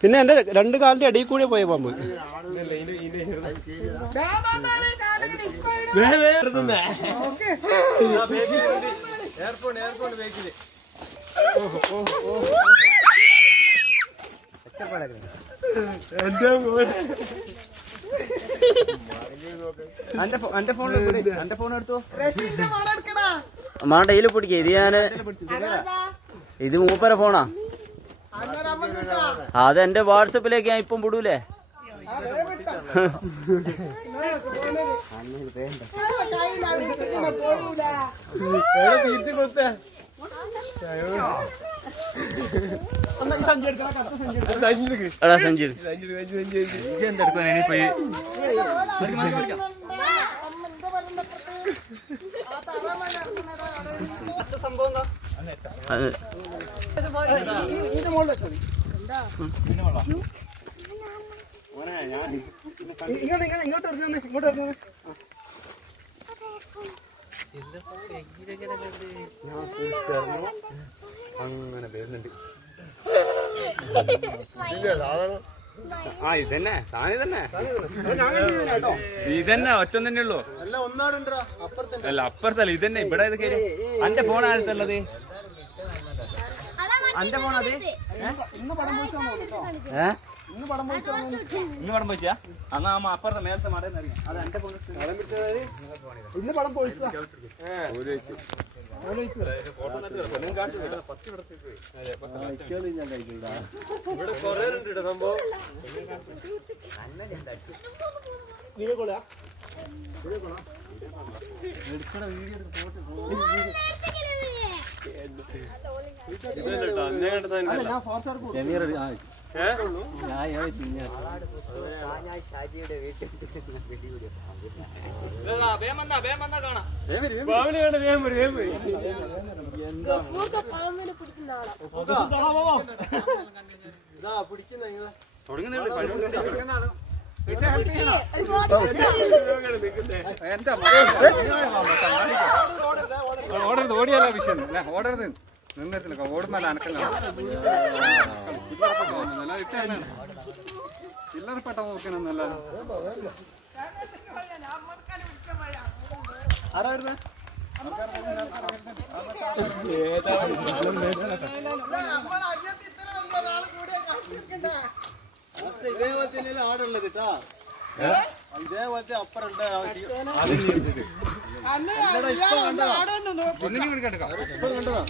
പിന്നെ എന്റെ 2 കാലിന്റെ അടിയിൽ കൂടെ പോയ പാമ്പ്. ഫോൺ എടുത്തോ അമ്മാ ഡെയിലി പിടിക്ക. ഇത് ഞാന് ഇത് മൂപ്പര ഫോണാ. അതെന്റെ വാട്സപ്പിലേക്ക് ഞാൻ ഇപ്പം വിടൂലേ. സഞ്ജി എന്തെടുക്കും അങ്ങനെ വരുന്നുണ്ട്. ഇതന്നെ സാധനം തന്നെ ഇതന്നെ ഒറ്റ തന്നെ ഉള്ളൂ. അല്ല അപ്പുറത്തല്ല ഇതന്നെ ഇവിടെ. അന്റെ ഫോൺ ആരത്തുള്ളത്? അന്റെ ഫോൺ അത് ഇന്ന് പടം പോയിച്ചാ എന്നാ അപ്പുറത്തെ മേലത്തെ മടന്നറിയാം. അത് എന്റെ ഫോൺ ഇന്ന് പടം പോയിച്ചാ ഇവിടെ കൊറേ ഉണ്ട് സംഭവം. വീഡിയോ കോളാ എടുക്കണ വീഡിയോ ഓടരുത്. ഓടിയല്ല വിഷയം ഓടരുത്. നിന്നിട്ടില്ല ഓടുന്നല്ല അനക്കല്ല. ചില്ലറപ്പെട്ട നോക്കണമെന്നല്ല. ആരായിരുന്നു ഇതേപോലത്തെ ആടുള്ളത് കേട്ടാ. ഇതേപോലത്തെ അപ്പറുണ്ട്. ഇപ്പൊ കണ്ടതാ.